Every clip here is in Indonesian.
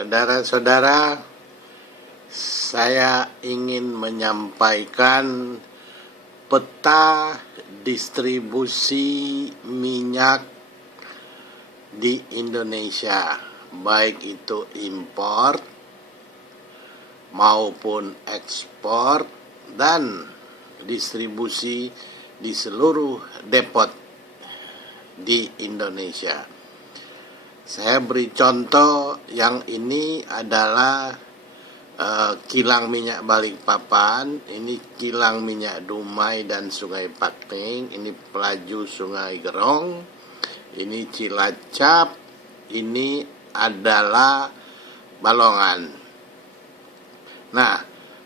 Saudara-saudara, saya ingin menyampaikan peta distribusi minyak di Indonesia, baik itu impor maupun ekspor dan distribusi di seluruh depot di Indonesia. Saya beri contoh, yang ini adalah kilang minyak Balikpapan, ini kilang minyak Dumai dan Sungai Pakting, ini Pelaju Sungai Gerong, ini Cilacap, ini adalah Balongan. Nah,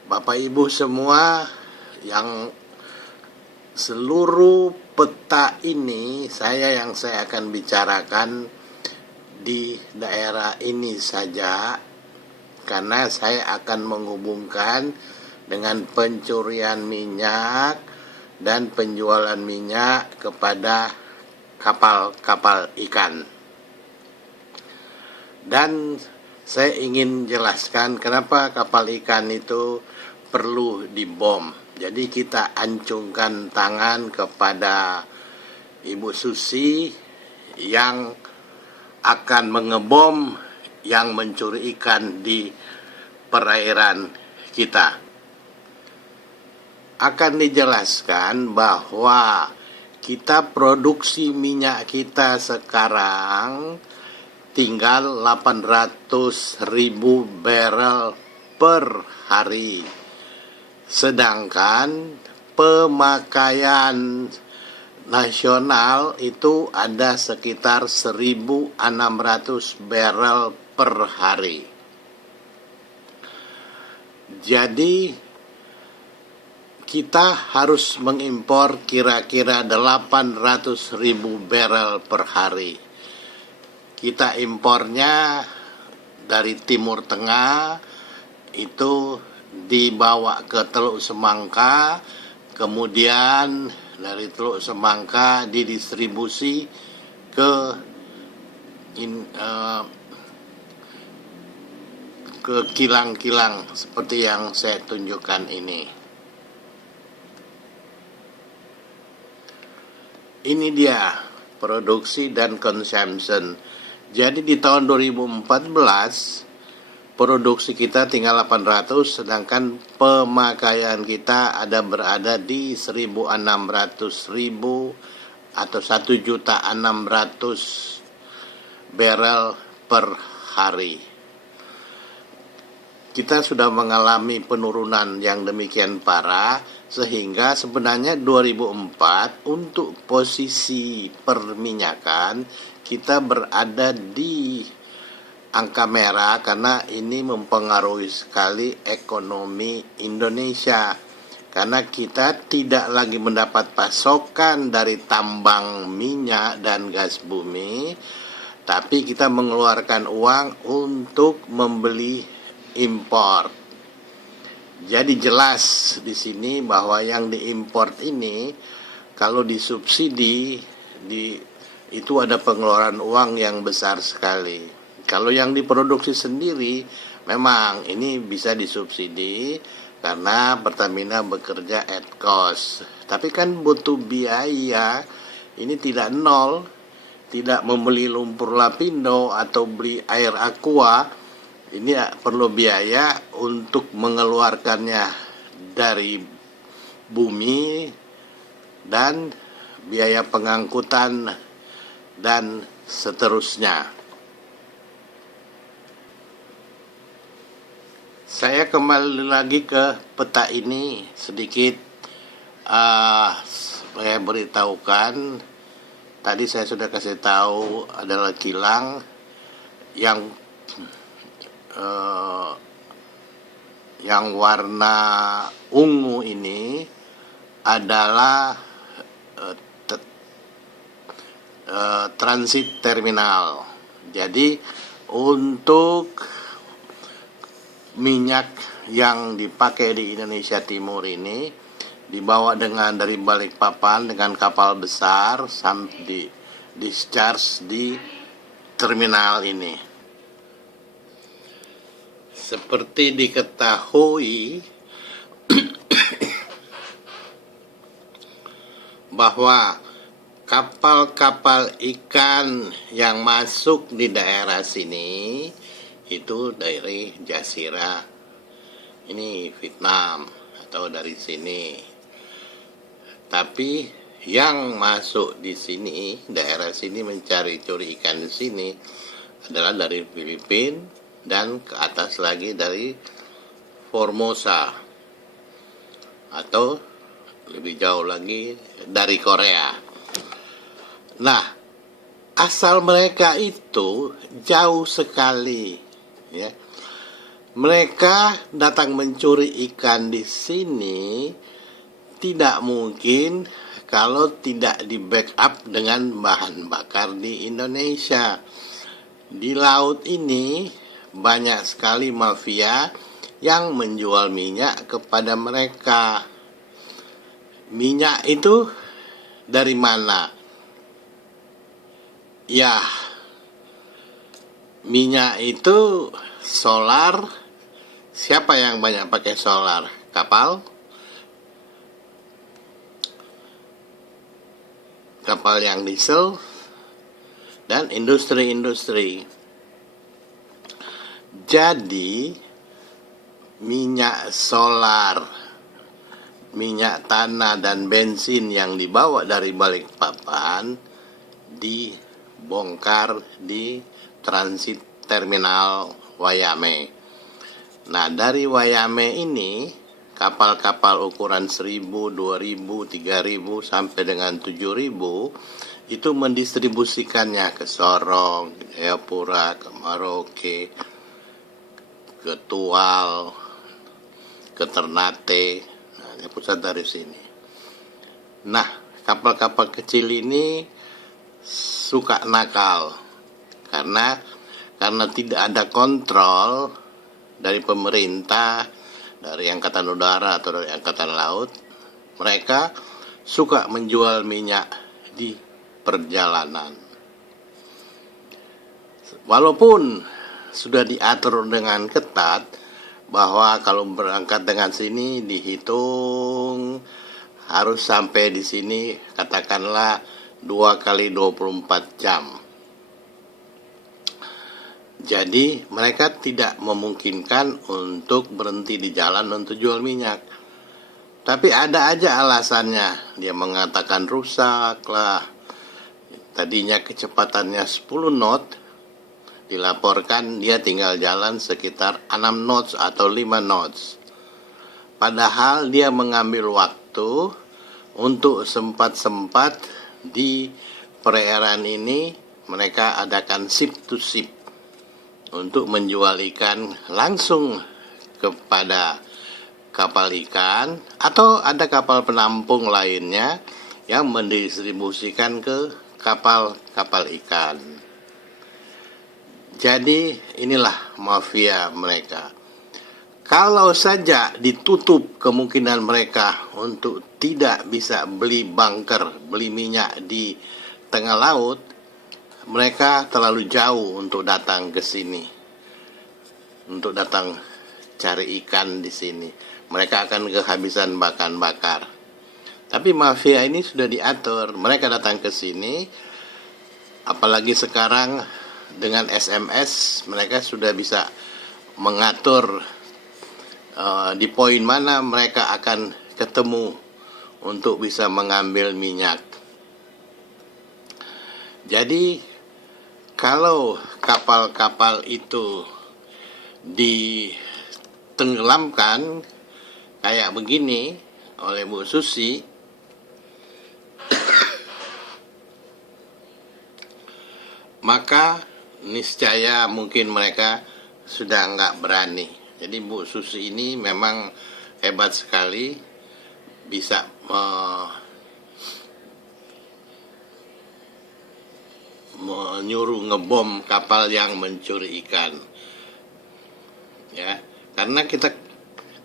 Bapak Ibu semua, yang seluruh peta ini saya akan bicarakan di daerah ini saja, karena saya akan menghubungkan dengan pencurian minyak dan penjualan minyak kepada kapal-kapal ikan. Dan saya ingin jelaskan kenapa kapal ikan itu perlu dibom. Jadi kita acungkan tangan kepada Ibu Susi yang akan mengebom yang mencuri ikan di perairan kita. Akan dijelaskan bahwa kita produksi minyak kita sekarang tinggal 800.000 barrel per hari. Sedangkan pemakaian nasional itu ada sekitar 1.600 barrel per hari. Jadi kita harus mengimpor kira-kira 800.000 barrel per hari. Kita impornya dari Timur Tengah, itu dibawa ke Teluk Semangka, kemudian dari Teluk Semangka didistribusi ke kilang-kilang seperti yang saya tunjukkan ini. Ini dia produksi dan consumption. Jadi di tahun 2014 produksi kita tinggal 800, sedangkan pemakaian kita berada di 1.600.000 atau 1.600.000 barrel per hari. Kita sudah mengalami penurunan yang demikian parah, sehingga sebenarnya 2004 untuk posisi perminyakan kita berada di angka merah, karena ini mempengaruhi sekali ekonomi Indonesia, karena kita tidak lagi mendapat pasokan dari tambang minyak dan gas bumi, tapi kita mengeluarkan uang untuk membeli impor. Jadi jelas di sini bahwa yang diimpor ini kalau disubsidi itu ada pengeluaran uang yang besar sekali. Kalau yang diproduksi sendiri, memang ini bisa disubsidi karena Pertamina bekerja at cost. Tapi kan butuh biaya, ini tidak nol, tidak membeli lumpur lapindo atau beli air aqua, ini perlu biaya untuk mengeluarkannya dari bumi dan biaya pengangkutan dan seterusnya. Saya kembali lagi ke peta ini sedikit. Saya beritahukan, tadi saya sudah kasih tahu adalah kilang yang warna ungu ini adalah transit terminal. Jadi untuk minyak yang dipakai di Indonesia Timur ini dibawa dari Balikpapan dengan kapal besar sampai discharge di terminal ini. seperti diketahui bahwa kapal-kapal ikan yang masuk di daerah sini itu dari Jazirah, ini Vietnam atau dari sini. Tapi yang masuk di sini, daerah sini mencari-curi ikan di sini adalah dari Filipina dan ke atas lagi dari Formosa atau lebih jauh lagi dari Korea. Nah, asal mereka itu jauh sekali, ya. Mereka datang mencuri ikan di sini tidak mungkin kalau tidak di backup dengan bahan bakar di Indonesia. Di laut ini banyak sekali mafia yang menjual minyak kepada mereka. Minyak itu dari mana? Ya, minyak itu solar. Siapa yang banyak pakai solar? Kapal yang diesel dan industri-industri. Jadi minyak solar, minyak tanah dan bensin yang dibawa dari Balikpapan dibongkar di transit terminal Wayame. Nah, dari Wayame ini kapal-kapal ukuran 1000, 2000, 3000 sampai dengan 7000 itu mendistribusikannya ke Sorong, ke Jayapura, ke Merauke, ke Tual, ke Ternate. Nah, ini pusat dari sini. Nah, kapal-kapal kecil ini suka nakal karena tidak ada kontrol dari pemerintah, dari Angkatan Udara atau dari Angkatan Laut. Mereka suka menjual minyak di perjalanan. Walaupun sudah diatur dengan ketat bahwa kalau berangkat dengan sini dihitung harus sampai di sini katakanlah 2 kali 24 jam. Jadi mereka tidak memungkinkan untuk berhenti di jalan untuk jual minyak. Tapi ada aja alasannya. Dia mengatakan rusak lah. Tadinya kecepatannya 10 knot, dilaporkan dia tinggal jalan sekitar 6 knots atau 5 knots. Padahal dia mengambil waktu untuk sempat-sempat di perairan ini mereka adakan ship to ship untuk menjual ikan langsung kepada kapal ikan atau ada kapal penampung lainnya yang mendistribusikan ke kapal-kapal ikan. Jadi inilah mafia mereka. Kalau saja ditutup kemungkinan mereka untuk tidak bisa beli bunker, beli minyak di tengah laut, mereka terlalu jauh untuk datang ke sini, untuk datang cari ikan di sini. Mereka akan kehabisan bahan bakar. Tapi mafia ini sudah diatur. Mereka datang ke sini, apalagi sekarang dengan SMS, mereka sudah bisa mengatur di poin mana mereka akan ketemu untuk bisa mengambil minyak. Jadi kalau kapal-kapal itu ditenggelamkan kayak begini oleh Bu Susi, maka niscaya mungkin mereka sudah nggak berani. Jadi Bu Susi ini memang hebat sekali, bisa menyuruh ngebom kapal yang mencuri ikan. Ya, karena kita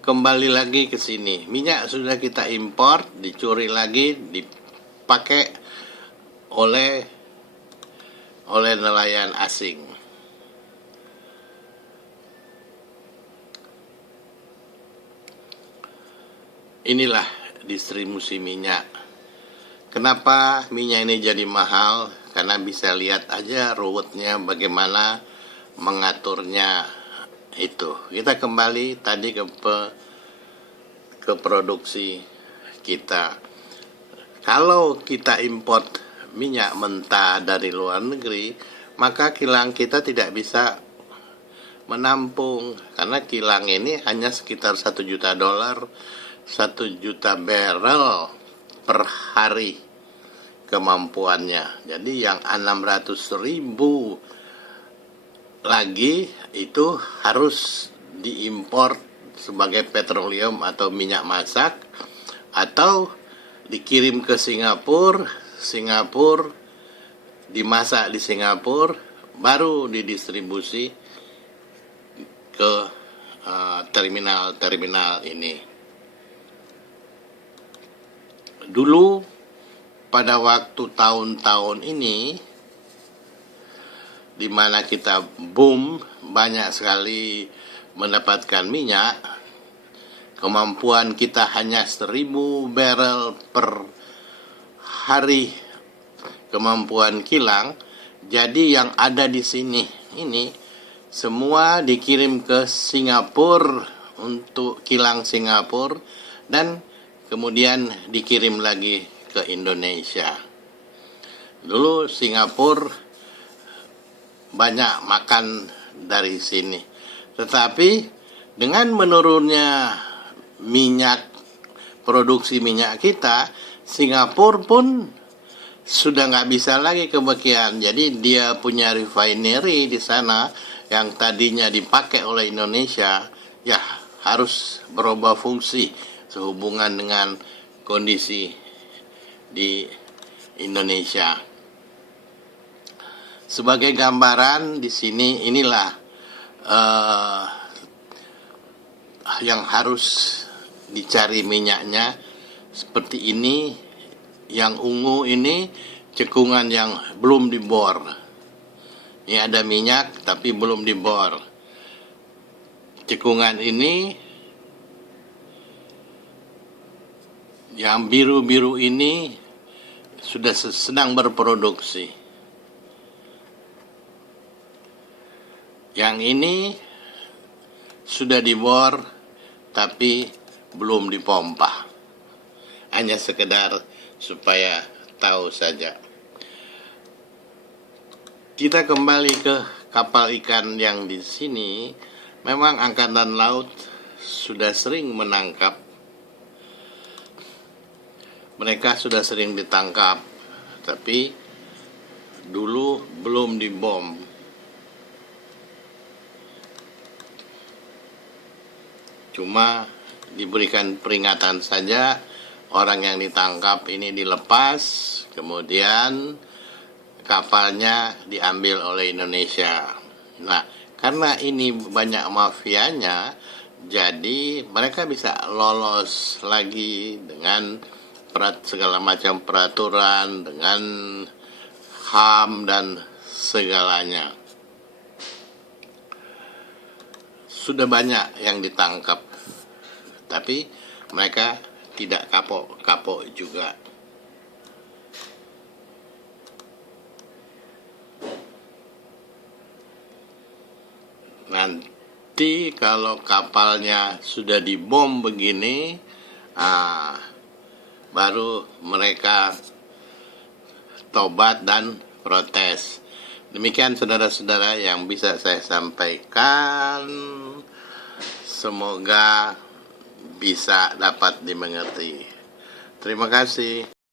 kembali lagi ke sini, minyak sudah kita import, dicuri lagi, dipakai oleh nelayan asing. inilah distribusi minyak. Kenapa minyak ini jadi mahal? Karena bisa lihat aja ruwetnya bagaimana mengaturnya itu. Kita kembali tadi ke produksi kita. Kalau kita import minyak mentah dari luar negeri, maka kilang kita tidak bisa menampung, karena kilang ini hanya sekitar $1 juta, 1 juta barrel per hari kemampuannya. Jadi yang 600.000 lagi itu harus diimpor sebagai petroleum atau minyak masak, atau dikirim ke Singapura dimasak di Singapura, baru didistribusi ke terminal-terminal ini. Dulu pada waktu tahun-tahun ini, di mana kita boom banyak sekali mendapatkan minyak, kemampuan kita hanya 1.000 barrel per hari kemampuan kilang. Jadi yang ada di sini ini semua dikirim ke Singapura untuk kilang Singapura, dan kemudian dikirim lagi ke Indonesia. Dulu Singapura banyak makan dari sini, tetapi dengan menurunnya produksi minyak kita, Singapura pun sudah nggak bisa lagi kebagian. Jadi dia punya refinery di sana yang tadinya dipakai oleh Indonesia, ya harus berubah fungsi sehubungan dengan kondisi di Indonesia. Sebagai gambaran di sini, inilah yang harus dicari minyaknya seperti ini. Yang ungu ini cekungan yang belum dibor. Ini ada minyak tapi belum dibor. Cekungan ini, yang biru-biru ini sudah sedang berproduksi. Yang ini sudah dibor tapi belum dipompa. Hanya sekedar supaya tahu saja. Kita kembali ke kapal ikan yang di sini. Memang angkatan laut sudah sering menangkap. Mereka sudah sering ditangkap, tapi dulu belum dibom. Cuma diberikan peringatan saja, orang yang ditangkap ini dilepas, kemudian kapalnya diambil oleh Indonesia. Nah, karena ini banyak mafianya, jadi mereka bisa lolos lagi dengan segala macam peraturan, dengan HAM dan segalanya. Sudah banyak yang ditangkap, tapi mereka tidak kapok-kapok juga. Nanti kalau kapalnya sudah dibom begini, baru mereka tobat dan protes. Demikian saudara-saudara yang bisa saya sampaikan. Semoga bisa dapat dimengerti. Terima kasih.